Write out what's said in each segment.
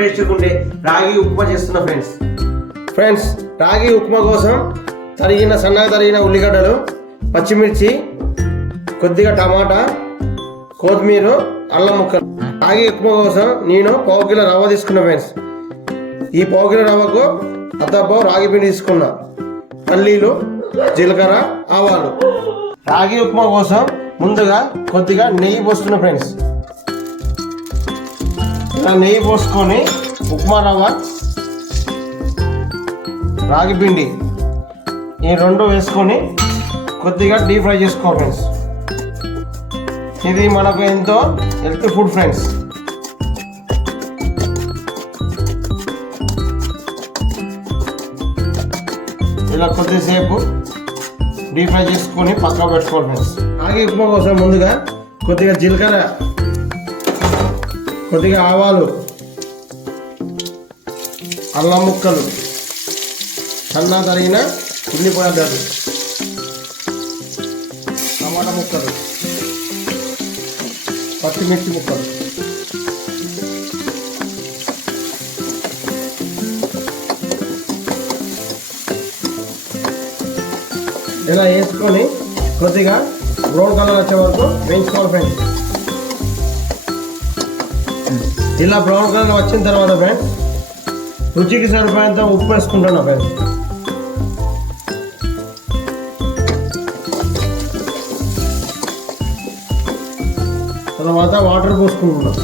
టేస్టీగా ఉండే రాగి ఉప్మా చేస్తున్నా ఫ్రెండ్స్ రాగి ఉప్మా కోసం సన్నగా తరిగిన ఉల్లిగడ్డలు, పచ్చిమిర్చి, కొద్దిగా టమాటా, కొత్తిమీర, అల్లం ముక్కలు. రాగి ఉప్మా కోసం నేను 1/2 కిలో రవ్వ తీసుకున్నా ఫ్రెండ్స్. ఈ 1/2 కిలో రవ్వకు అద్దపావు రాగి పిండి తీసుకున్నా, పల్లీలు, జీలకర్ర, ఆవాలు. రాగి ఉప్మా కోసం ముందుగా కొద్దిగా నెయ్యి పోస్తున్నా ఫ్రెండ్స్. ఇలా నెయ్యి పోసుకొని ఉప్మా రవ్వ, రాగి పిండి ఈ రెండు వేసుకొని కొద్దిగా డీప్ ఫ్రై చేసుకోవాలి ఫ్రెండ్స్. ఇది మనకు ఎంతో హెల్తీ ఫుడ్ ఫ్రెండ్స్. ఇలా కొద్దిసేపు డీప్ ఫ్రై చేసుకొని పక్కన పెట్టుకోవాలి ఫ్రెండ్స్. రాగి ఉప్మా కోసం ముందుగా కొద్దిగా జీలకర్ర, కొద్దిగా ఆవాలు, అల్లం ముక్కలు, సన్నగా తరిగిన ఉల్లిపాయలు, టమాటా ముక్కలు, పచ్చిమిర్చి ముక్కలు, ఇలా వేసుకొని కొద్దిగా బ్రౌన్ కలర్ వచ్చే వరకు వేయించుకోవాలి ఫ్రెండ్స్. ఇలా బ్రౌన్ కలర్ వచ్చిన తర్వాత ఫ్రెండ్స్ రుచికి సరిపోయేంత ఉప్పు వేసుకుంటున్నా ఫ్రెండ్స్. తర్వాత వాటర్ పోసుకుంటున్నాం.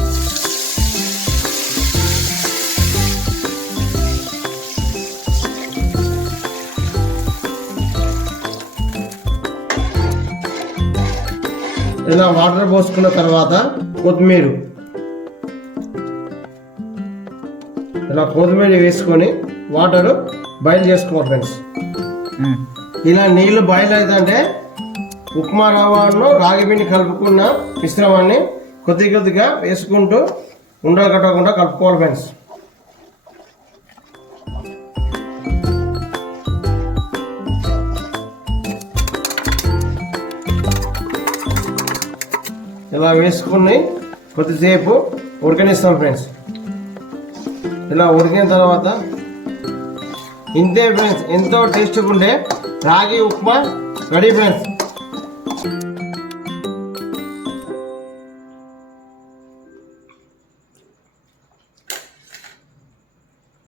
ఇలా వాటర్ పోసుకున్న తర్వాత కొత్తిమీర, ఇలా కొత్తిమీర వేసుకొని వాటర్ బాయిల్ చేసుకోవాలి ఫ్రెండ్స్. ఇలా నీళ్ళు బాయిల్ అవుతుంటే ఉప్మా రవ్వను రాగి పిండి కలుపుకున్న మిశ్రమాన్ని కొద్దిగా వేసుకుంటూ ఉండలు కట్టకుండా కలుపుకోవాలి ఫ్రెండ్స్. ఇలా వేసుకుని కొద్దిసేపు ఉడకనిస్తాం ఫ్రెండ్స్. ఇలా ఉడికిన తర్వాత ఇంతే ఫ్రెండ్స్, ఎంతో టేస్ట్గా ఉండే రాగి ఉప్మా రెడీ ఫ్రెండ్స్.